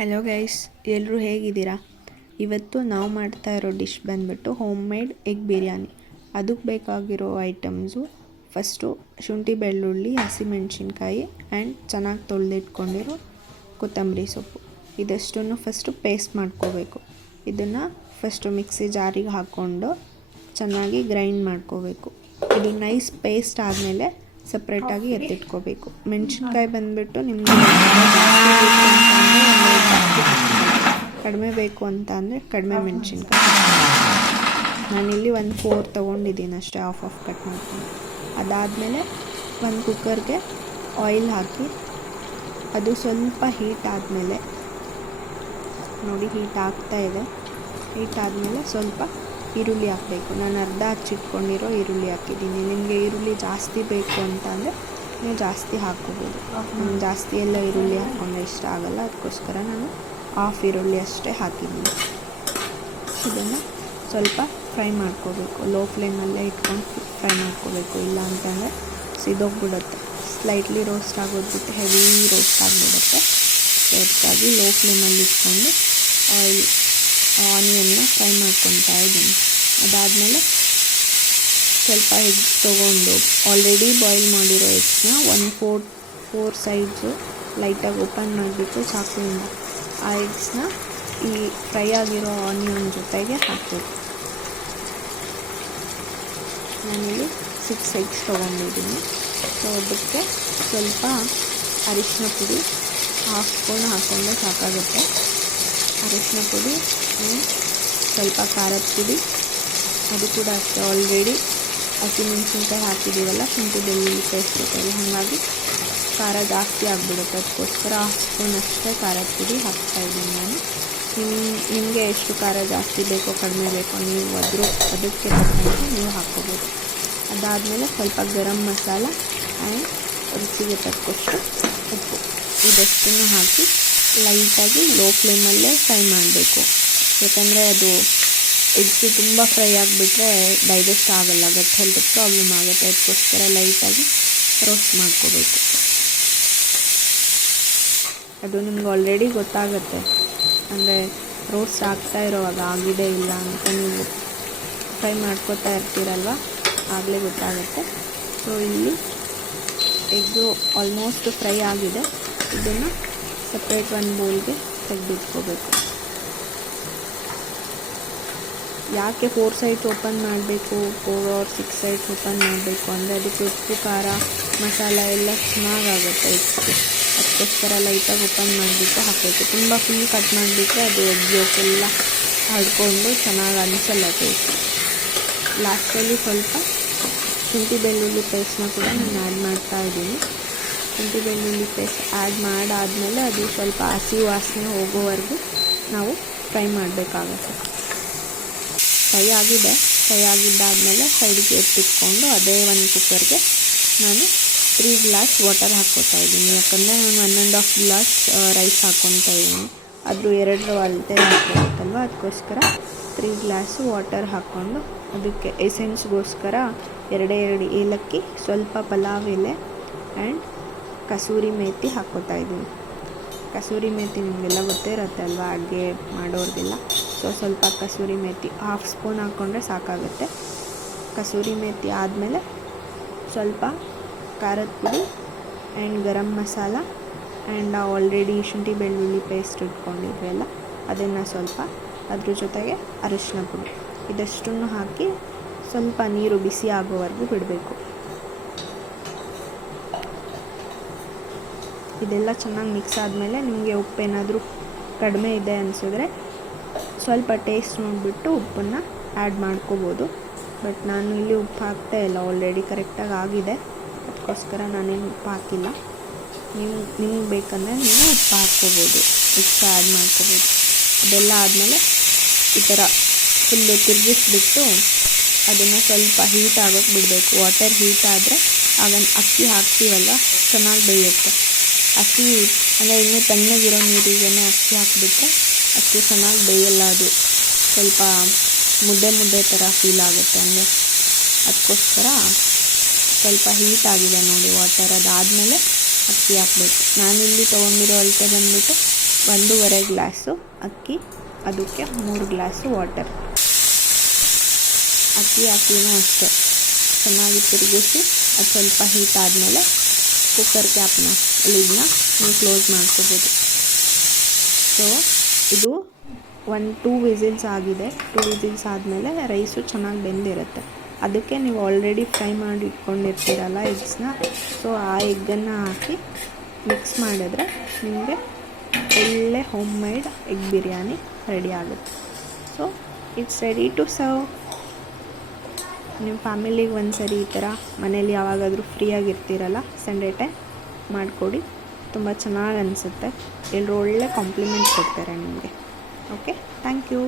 Hello guys, ಎಲ್ಲರೂ ಹೇಗಿದ್ದೀರಾ? ಇವತ್ತು ನಾವು ಮಾಡ್ತಾ ಇರೋ ಡಿಶ್ ಬಂದ್ಬಿಟ್ಟು ಹೋಮ್ ಮೇಡ್ ಎಗ್ ಬಿರಿಯಾನಿ. ಅದಕ್ಕೆ ಬೇಕಾಗಿರೋ ಐಟಮ್ಸು, ಫಸ್ಟು ಶುಂಠಿ ಬೆಳ್ಳುಳ್ಳಿ, ಹಸಿಮೆಣ್ಸಿನ್ಕಾಯಿ ಆ್ಯಂಡ್ ಚೆನ್ನಾಗಿ ತೊಳೆದಿಟ್ಕೊಂಡಿರೋ ಕೊತ್ತಂಬರಿ ಸೊಪ್ಪು. ಇದಷ್ಟನ್ನು ಫಸ್ಟು ಪೇಸ್ಟ್ ಮಾಡ್ಕೋಬೇಕು. ಇದನ್ನು ಫಸ್ಟು ಮಿಕ್ಸಿ ಜಾರಿಗೆ ಹಾಕ್ಕೊಂಡು ಚೆನ್ನಾಗಿ ಗ್ರೈಂಡ್ ಮಾಡ್ಕೋಬೇಕು. ಇದು ನೈಸ್ ಪೇಸ್ಟ್ ಆದಮೇಲೆ ಸಪ್ರೇಟಾಗಿ ಎತ್ತಿಟ್ಕೋಬೇಕು. ಮೆಣಸಿನ್ಕಾಯಿ ಬಂದುಬಿಟ್ಟು ನಿಮಗೆ ಕಡಿಮೆ ಬೇಕು ಅಂತ ಅಂದರೆ ಕಡಿಮೆ ಮೆಣಸಿನ್ಕಾಯಿ. ನಾನಿಲ್ಲಿ 1/4 ತೊಗೊಂಡಿದ್ದೀನಿ ಅಷ್ಟೇ, ಆಫ್ ಕಟ್ ಮಾಡ್ಕೊಂಡು. ಅದಾದಮೇಲೆ ಒಂದು ಕುಕ್ಕರ್ಗೆ ಆಯಿಲ್ ಹಾಕಿ ಅದು ಸ್ವಲ್ಪ ಹೀಟ್ ಆದಮೇಲೆ ನೋಡಿ, ಹೀಟ್ ಆಗ್ತಾ ಇದೆ. ಹೀಟ್ ಆದಮೇಲೆ ಸ್ವಲ್ಪ ಈರುಳ್ಳಿ ಹಾಕಬೇಕು. ನಾನು ಅರ್ಧ ಹಚ್ಚಿಟ್ಕೊಂಡಿರೋ ಈರುಳ್ಳಿ ಹಾಕಿದ್ದೀನಿ. ನಿಮಗೆ ಈರುಳ್ಳಿ ಜಾಸ್ತಿ ಬೇಕು ಅಂತ ಅಂದರೆ ನೀವು ಜಾಸ್ತಿ ಹಾಕ್ಕೋಬೋದು. ನಾನು ಜಾಸ್ತಿ ಎಲ್ಲ ಈರುಳ್ಳಿ ಹಾಕ್ಕೊಂಡ್ರೆ ಇಷ್ಟ ಆಗೋಲ್ಲ, ಅದಕ್ಕೋಸ್ಕರ ನಾನು ಹಾಫ್ ಈರುಳ್ಳಿ ಅಷ್ಟೇ ಹಾಕಿದ್ದೀನಿ. ಇದನ್ನು ಸ್ವಲ್ಪ ಫ್ರೈ ಮಾಡ್ಕೋಬೇಕು. ಲೋ ಫ್ಲೇಮಲ್ಲೇ ಇಟ್ಕೊಂಡು ಫ್ರೈ ಮಾಡ್ಕೋಬೇಕು, ಇಲ್ಲ ಅಂತಂದರೆ ಸಿದೋಗ್ಬಿಡುತ್ತೆ. ಸ್ಲೈಟ್ಲಿ ರೋಸ್ಟ್ ಆಗೋದು ಬಿಟ್ಟು ಹೆವಿ ರೋಸ್ಟ್ ಆಗಿಬಿಡುತ್ತೆ. ಅದಕ್ಕಾಗಿ ಲೋ ಫ್ಲೇಮಲ್ಲಿ ಇಟ್ಕೊಂಡು ಆನಿಯನ್ನ ಫ್ರೈ ಮಾಡ್ಕೊತಾ ಇದ್ದೀನಿ. ಅದಾದಮೇಲೆ ಸ್ವಲ್ಪ ಎಗ್ಸ್ ತೊಗೊಂಡು ಆಲ್ರೆಡಿ ಬಾಯ್ಲ್ ಮಾಡಿರೋ ಎಗ್ಸ್ನ 1/4 ಸೈಡ್ಸು ಲೈಟಾಗಿ ಓಪನ್ ಮಾಡಿಬಿಟ್ಟು ಚಾಕುವಿಂದ ಆ ಎಗ್ಸ್ನ ಈ ಫ್ರೈ ಆಗಿರೋ ಆನಿಯನ್ ಜೊತೆಗೆ ಹಾಕಬೇಕು. ನಾನಿಲ್ಲಿ 6 ಎಗ್ಸ್ ತೊಗೊಂಡಿದ್ದೀನಿ. ಸೊ ಅದಕ್ಕೆ ಸ್ವಲ್ಪ ಅರಿಶಿನ ಪುಡಿ 1/2 ಸ್ಪೂನ್ ಹಾಕ್ಕೊಂಡ್ರೆ ಸಾಕಾಗುತ್ತೆ. ಅರಿಶಿನ ಪುಡಿ ಸ್ವಲ್ಪ ಖಾರದ ಪುಡಿ, ಅದು ಕೂಡ ಅಷ್ಟೇ. ಆಲ್ರೆಡಿ ಹಸಿಮೆಣ್ಸಿನ್ಕಾಯಿ ಹಾಕಿದ್ದೀವಲ್ಲ ಶುಂಠಿ ಬೆಳ್ಳುಳ್ಳಿ ಪೇಸ್ಟ್ ಜೊತೆಗೆ, ಹಾಗಾಗಿ ಖಾರ ಜಾಸ್ತಿ ಆಗಿಬಿಡುತ್ತೆ. ಅದಕ್ಕೋಸ್ಕರ 1/2 ಸ್ಪೂನ್ ಅಷ್ಟೇ ಖಾರದ ಪುಡಿ ಹಾಕ್ತಾಯಿದ್ದೀನಿ ನಾನು. ನಿಮಗೆ ಎಷ್ಟು ಖಾರ ಜಾಸ್ತಿ ಬೇಕೋ ಕಡಿಮೆ ಬೇಕೋ ನೀವು ಅದಕ್ಕೆ ತಕ್ಕಂತೆ ನೀವು ಹಾಕ್ಕೋಬೋದು. ಅದಾದಮೇಲೆ ಸ್ವಲ್ಪ ಗರಂ ಮಸಾಲ ಆ್ಯಂಡ್ ರುಚಿಗೆ ತಕ್ಕಷ್ಟು ಉಪ್ಪು, ಇದಷ್ಟನ್ನು ಹಾಕಿ ಲೈಟಾಗಿ ಲೋ ಫ್ಲೇಮಲ್ಲೇ ಫ್ರೈ ಮಾಡಬೇಕು. ಯಾಕಂದರೆ ಅದು ಎಗ್ಸು ತುಂಬ ಫ್ರೈ ಆಗಿಬಿಟ್ರೆ ಡೈಜೆಸ್ಟ್ ಆಗೋಲ್ಲ, ಗಟ್ ಹೆಲ್ತ್ ಪ್ರಾಬ್ಲಮ್ ಆಗುತ್ತೆ. ಅದಕ್ಕೋಸ್ಕರ ಲೈಟಾಗಿ ರೋಸ್ಟ್ ಮಾಡ್ಕೋಬೇಕು. ಅದು ನಿಮ್ಗೆ ಆಲ್ರೆಡಿ ಗೊತ್ತಾಗುತ್ತೆ, ಅಂದರೆ ರೋಸ್ಟ್ ಆಗ್ತಾ ಇರೋವಾಗ ಆಗಿದೆ ಇಲ್ಲ ಅಂತ ನೀವು ಫ್ರೈ ಮಾಡ್ಕೋತಾ ಇರ್ತೀರಲ್ವ, ಆಗಲೇ ಗೊತ್ತಾಗುತ್ತೆ. ಸೊ ಇಲ್ಲಿ ಎಗ್ಗು ಆಲ್ಮೋಸ್ಟ್ ಫ್ರೈ ಆಗಿದೆ. ಇದನ್ನು ಸಪ್ರೇಟ್ ಒಂದು ಬೌಲ್ಗೆ ತೆಗೆದಿಟ್ಕೋಬೇಕು. ಯಾಕೆ 4 ಸೈಡ್ಸ್ ಓಪನ್ ಮಾಡಬೇಕು, 4 or 6 ಸೈಡ್ಸ್ ಓಪನ್ ಮಾಡಬೇಕು ಅಂದರೆ ಅದಕ್ಕೆ ಉಪ್ಪು ಖಾರ ಮಸಾಲ ಎಲ್ಲ ಚೆನ್ನಾಗಾಗುತ್ತೆ ಎಗ್ಸ್ಗೆ. ಅದಕ್ಕೋಸ್ಕರ ಲೈಟಾಗಿ ಓಪನ್ ಮಾಡಿಬಿಟ್ಟು ಹಾಕಬೇಕು. ತುಂಬ ಫುಲ್ ಕಟ್ ಮಾಡಿಬಿಟ್ರೆ ಅದು ಎಗ್ ಯೊಕ್ಕೆಲ್ಲ ಹಡ್ಕೊಂಡು ಚೆನ್ನಾಗಿ ಅನಿಸಲ್ಲ ಟೇಸ್ಟ್. ಲಾಸ್ಟಲ್ಲಿ ಸ್ವಲ್ಪ ಶುಂಠಿ ಬೆಳ್ಳುಳ್ಳಿ ಪೇಸ್ಟ್ನ ಕೂಡ ನಾನು ಆ್ಯಡ್ ಮಾಡ್ತಾ ಇದ್ದೀನಿ. ಶುಂಠಿ ಬೆಳ್ಳುಳ್ಳಿ ಪೇಸ್ಟ್ ಆ್ಯಡ್ ಮಾಡಾದಮೇಲೆ ಅದು ಸ್ವಲ್ಪ ಹಸಿ ವಾಸನೆ ಹೋಗೋವರೆಗೂ ನಾವು ಫ್ರೈ ಮಾಡಬೇಕಾಗತ್ತೆ. ಫ್ರೈ ಆಗಿದ್ದಾದಮೇಲೆ ಸೈಡಿಗೆ ಎತ್ತಿಟ್ಕೊಂಡು ಅದೇ ಒಂದು ಕುಕ್ಕರ್ಗೆ ನಾನು 3 ಗ್ಲಾಸ್ ವಾಟರ್ ಹಾಕ್ಕೊತಾ ಇದ್ದೀನಿ. ಯಾಕಂದರೆ ನಾನು 1.5 ಗ್ಲಾಸ್ ರೈಸ್ ಹಾಕ್ಕೊತಾ ಇದ್ದೀನಿ. ಅದ್ರ 2 ಅಳತೆ ಹಾಕ್ಕೊಬೇಕಲ್ವ, ಅದಕ್ಕೋಸ್ಕರ 3 ಗ್ಲಾಸು ವಾಟರ್ ಹಾಕ್ಕೊಂಡು ಅದಕ್ಕೆ ಎಸೆನ್ಸ್ಗೋಸ್ಕರ 2 ಏಲಕ್ಕಿ, ಸ್ವಲ್ಪ ಪಲಾವ್ ಎಲೆ ಆ್ಯಂಡ್ ಕಸೂರಿ ಮೇಥಿ ಹಾಕ್ಕೊತಾ ಇದ್ದೀನಿ. ಕಸೂರಿ ಮೇಥಿ ನಿಮಗೆಲ್ಲ ಗೊತ್ತೇ ಇರುತ್ತೆ ಅಲ್ವಾ, ಅಡುಗೆ ಮಾಡೋರಿಗೆಲ್ಲ. ಸೊ ಸ್ವಲ್ಪ ಕಸೂರಿ ಮೇಥಿ 1/2 ಸ್ಪೂನ್ ಹಾಕ್ಕೊಂಡ್ರೆ ಸಾಕಾಗುತ್ತೆ. ಕಸೂರಿ ಮೇಥಿ ಆದಮೇಲೆ ಸ್ವಲ್ಪ ಖಾರದ ಪುಡಿ and garam masala and already ಶುಂಠಿ ಬೆಳ್ಳುಳ್ಳಿ ಪೇಸ್ಟ್ ಇಟ್ಕೊಂಡಿದ್ವಲ್ಲ ಅದನ್ನು ಸ್ವಲ್ಪ, ಅದ್ರ ಜೊತೆಗೆ ಅರಿಶಿನ ಪುಡಿ, ಇದಷ್ಟನ್ನು ಹಾಕಿ ಸ್ವಲ್ಪ ನೀರು ಬಿಸಿ ಆಗೋವರೆಗೂ ಬಿಡಬೇಕು. ಇದೆಲ್ಲ ಚೆನ್ನಾಗಿ ಮಿಕ್ಸ್ ಆದಮೇಲೆ ನಿಮಗೆ ಉಪ್ಪೇನಾದರೂ ಕಡಿಮೆ ಇದೆ ಅನಿಸಿದ್ರೆ ಸ್ವಲ್ಪ ಟೇಸ್ಟ್ ನೋಡಿಬಿಟ್ಟು ಉಪ್ಪನ್ನು ಆ್ಯಡ್ ಮಾಡ್ಕೋಬೋದು. ಬಟ್ ನಾನು ಇಲ್ಲಿ ಉಪ್ಪು ಹಾಕ್ತಾ ಇಲ್ಲ, ಆಲ್ರೆಡಿ ಕರೆಕ್ಟಾಗಿ ಆಗಿದೆ. ಅದಕ್ಕೋಸ್ಕರ ನಾನೇನು ಉಪ್ಪು ಹಾಕಿಲ್ಲ. ನಿಮಗೆ ಬೇಕಂದರೆ ನೀವು ಉಪ್ಪು ಹಾಕ್ಕೋಬೋದು, ಎಕ್ಸ್ಟ್ರಾ ಆ್ಯಡ್ ಮಾಡ್ಕೋಬೋದು. ಅದೆಲ್ಲ ಆದಮೇಲೆ ಈ ಥರ ಫುಲ್ಲು ತಿರುಗಿಸ್ಬಿಟ್ಟು ಅದನ್ನು ಸ್ವಲ್ಪ ಹೀಟ್ ಆಗೋಕ್ಕೆ ಬಿಡಬೇಕು. ವಾಟರ್ ಹೀಟ್ ಆದರೆ ಆಗ ಅಕ್ಕಿ ಹಾಕ್ತೀವಲ್ಲ ಚೆನ್ನಾಗಿ ಬೇಯುತ್ತೆ. ಅಕ್ಕಿ ಅಂದರೆ ಇನ್ನೂ ತಣ್ಣಗಿರೋ ನೀರಿಗೇ ಅಕ್ಕಿ ಹಾಕಿಬಿಟ್ರೆ ಅಕ್ಕಿ ಚೆನ್ನಾಗಿ ಬೇಯಲ್ಲ, ಅದು ಸ್ವಲ್ಪ ಮುದ್ದೆ ಥರ ಫೀಲ್ ಆಗುತ್ತೆ. ಅಂದರೆ ಅದಕ್ಕೋಸ್ಕರ ಸ್ವಲ್ಪ ಹೀಟ್ ಆಗಿದೆ ನೋಡಿ ವಾಟರ್, ಅದಾದಮೇಲೆ ಅಕ್ಕಿ ಹಾಕಬೇಕು. ನಾನಿಲ್ಲಿ ತೊಗೊಂಡಿರೋ ಅಳತೆ ಬಂದುಬಿಟ್ಟು 1.5 ಗ್ಲಾಸು ಅಕ್ಕಿ, ಅದಕ್ಕೆ 3 ಗ್ಲಾಸು ವಾಟರ್. ಅಕ್ಕಿ ಹಾಕಿನೂ ಅಷ್ಟೇ ಚೆನ್ನಾಗಿ ತಿರುಗಿಸಿ ಅದು ಸ್ವಲ್ಪ ಹೀಟ್ ಆದಮೇಲೆ ಕುಕ್ಕರ್ ಕ್ಯಾಪ್ನ ಲಿಡ್ನ ನೀವು ಕ್ಲೋಸ್ ಮಾಡ್ಕೋಬೋದು. ಸೊ ಇದು 2 ವಿಸಿಲ್ಸ್ ಆಗಿದೆ. 2 ವಿಸಿಲ್ಸ್ ಆದಮೇಲೆ ರೈಸು ಚೆನ್ನಾಗಿ ಬೆಂದಿರುತ್ತೆ. ಅದಕ್ಕೆ ನೀವು ಆಲ್ರೆಡಿ ಫ್ರೈ ಮಾಡಿ ಇಟ್ಕೊಂಡಿರ್ತೀರಲ್ಲ ಎಗ್ಸ್ನ, ಸೊ ಆ ಎಗ್ಗನ್ನು ಹಾಕಿ ಮಿಕ್ಸ್ ಮಾಡಿದ್ರೆ ನಿಮಗೆ ಒಳ್ಳೆ home made egg biryani ready ಆಗುತ್ತೆ. So it's ready to serve. ನಿಮ್ಮ ಫ್ಯಾಮಿಲಿಗೆ ಒಂದ್ಸರಿ ಈ ಥರ ಮನೇಲಿ ಯಾವಾಗಾದರೂ ಫ್ರೀಯಾಗಿರ್ತೀರಲ್ಲ ಸಂಡೇ ಟೈಮ್ ಮಾಡಿಕೊಡಿ, ತುಂಬ ಚೆನ್ನಾಗಿ ಅನಿಸುತ್ತೆ. ಎಲ್ಲರೂ ಒಳ್ಳೆ ಕಾಂಪ್ಲಿಮೆಂಟ್ ಕೊಡ್ತಾರೆ ನಿಮಗೆ. Okay, thank you.